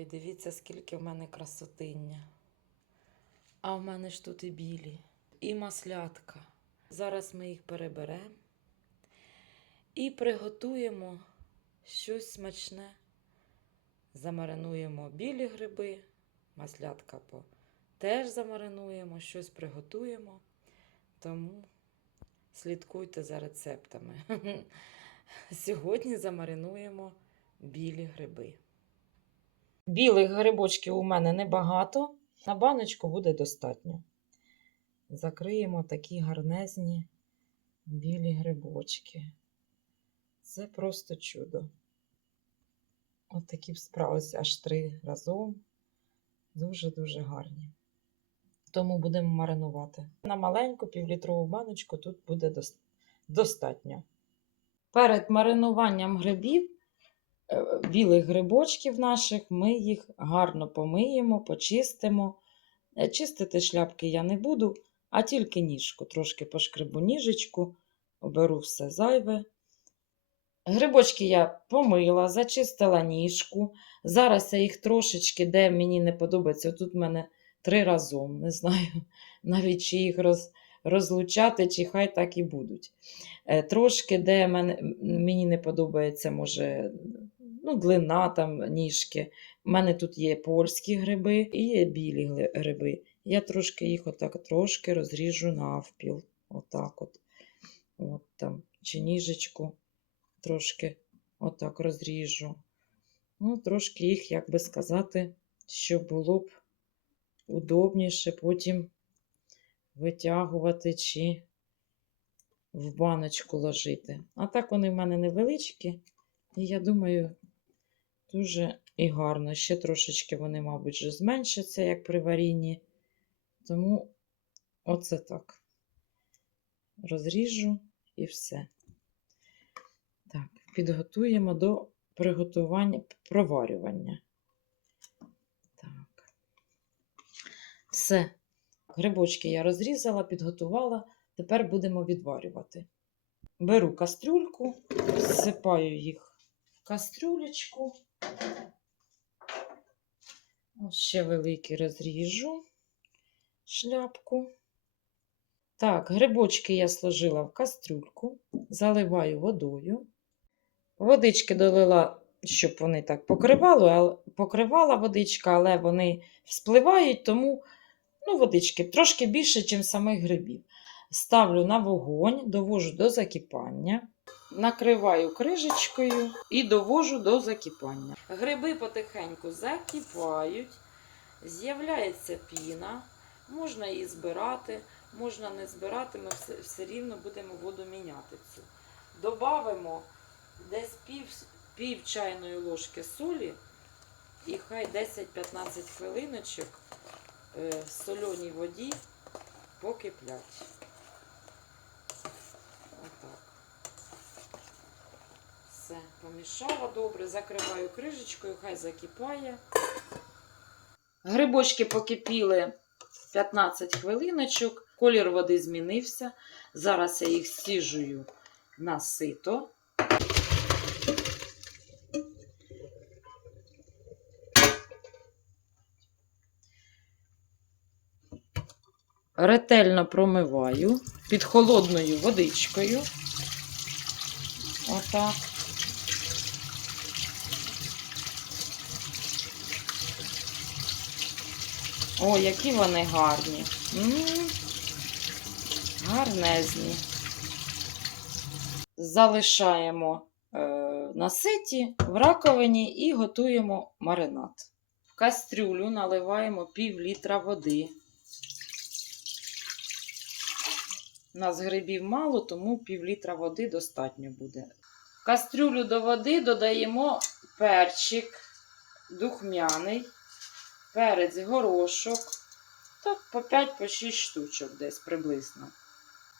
Ой, дивіться, скільки в мене красотиння. А в мене ж тут і білі, і маслятка. Зараз ми їх переберемо і приготуємо щось смачне. Замаринуємо білі гриби, маслятка по теж замаринуємо, щось приготуємо. Тому слідкуйте за рецептами. Сьогодні замаринуємо білі гриби. Білих грибочків у мене небагато, на баночку буде достатньо. Закриємо такі гарнезні білі грибочки. Це просто чудо. От такі справилися аж три разом. Дуже-дуже гарні. Тому будемо маринувати. На маленьку півлітрову баночку тут буде достатньо. Перед маринуванням грибів, білих грибочків наших, ми їх гарно помиємо, почистимо. Е, Чистити шляпки я не буду, а тільки ніжку. Трошки пошкребу ніжечку, оберу все зайве. Грибочки я помила, зачистила ніжку. Зараз я їх трошечки, де мені не подобається, тут в мене три разом. Не знаю навіть, чи їх роз, розлучати, чи хай так і будуть. Е, Трошки, де мене, мені не подобається, може, ну, длина там ніжки. У мене тут є польські гриби і є білі гриби. Я трошки їх отак трошки розріжу навпіл. Отак от. От там. Чи ніжечку трошки отак розріжу. Ну, трошки їх, як би сказати, щоб було б удобніше потім витягувати чи в баночку ложити. А так вони в мене невеличкі, і я думаю, дуже і гарно. Ще трошечки вони, мабуть, вже зменшаться, як при варінні. Тому оце так. Розріжу і все. Так, підготуємо до приготування, проварювання. Так. Все. Грибочки я розрізала, підготувала. Тепер будемо відварювати. Беру кастрюльку, всипаю їх кастрюлечку. Ще великий розріжу шляпку. Так, грибочки я сложила в кастрюльку, заливаю водою. Водички долила, щоб вони так покривали, покривала водичка, але вони вспливають, тому ну, водички трошки більше, ніж самих грибів. Ставлю на вогонь, довожу до закипання, накриваю крижечкою і довожу до закипання. Гриби потихеньку закипають, з'являється піна, можна її збирати, можна не збирати, ми все, все рівно будемо воду міняти цю. Добавимо десь пів, пів чайної ложки солі і хай 10-15 хвилиночок е, в сольоній воді покиплять. Отак. Все, помішала добре, закриваю кришечкою, хай закипає. Грибочки покипіли 15 хвилиночок, колір води змінився. Зараз я їх стіжую на сито. Ретельно промиваю під холодною водичкою. Отак. О, які вони гарні. м Гарнезні. Залишаємо е, на ситі в раковині і готуємо маринад. В кастрюлю наливаємо пів літра води. У нас грибів мало, тому пів літра води достатньо буде. В кастрюлю до води додаємо перчик духмяний, перець горошок. Так, по 5-6 штучок десь приблизно.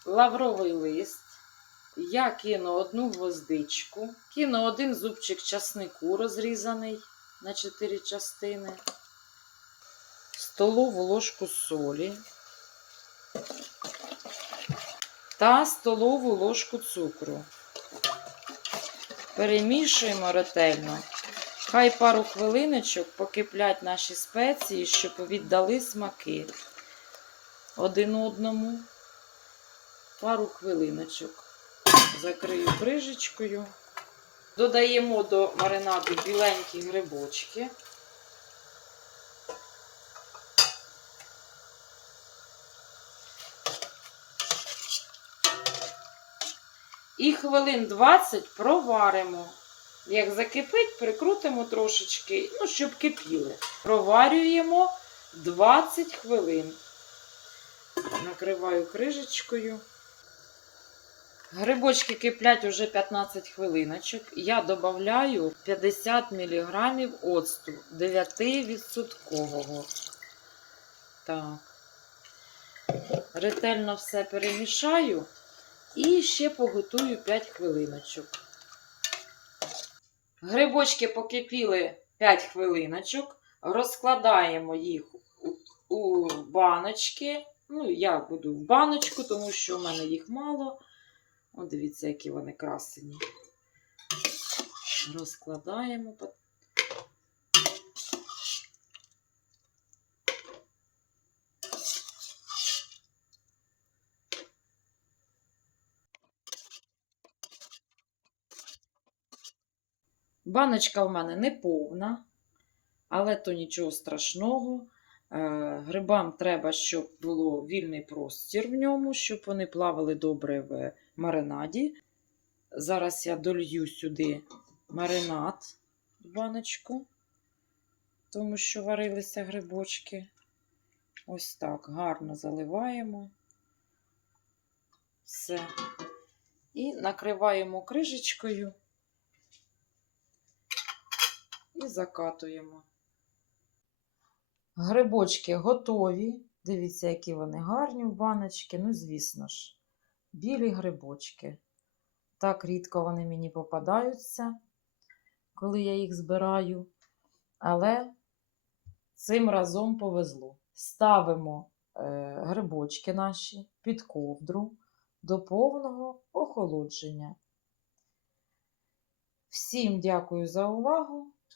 Лавровий лист. Я кину одну гвоздичку, кину один зубчик часнику розрізаний на 4 частини, столову ложку солі та столову ложку цукру. Перемішуємо ретельно Хай пару хвилиночок покиплять наші спеції, щоб віддали смаки один одному. Пару хвилиночок. Закрию крижечкою. Додаємо до маринаду біленькі грибочки. І хвилин 20 проваримо. Як закипить, прикрутимо трошечки, ну, щоб кипіли. Проварюємо 20 хвилин. Накриваю крижечкою. Грибочки киплять уже 15 хвилиночок. Я додаю 50 мг оцту 9%. Так. Ретельно все перемішаю і ще поготую 5 хвилиночок. Грибочки покипіли 5 хвилиночок. Розкладаємо їх у, баночки. Ну, я буду в баночку, тому що в мене їх мало. О, дивіться, які вони красені. Розкладаємо. Баночка в мене не повна, але то нічого страшного. Е, Грибам треба, щоб було вільний простір в ньому, щоб вони плавали добре в маринаді. Зараз я долью сюди маринад в баночку, тому що варилися грибочки. Ось так гарно заливаємо все. І накриваємо крижечкою і закатуємо. Грибочки готові. Дивіться, які вони гарні в баночки. Ну, звісно ж, білі грибочки. Так рідко вони мені попадаються, коли я їх збираю. Але цим разом повезло. Ставимо е, грибочки наші під ковдру до повного охолодження. Всім дякую за увагу.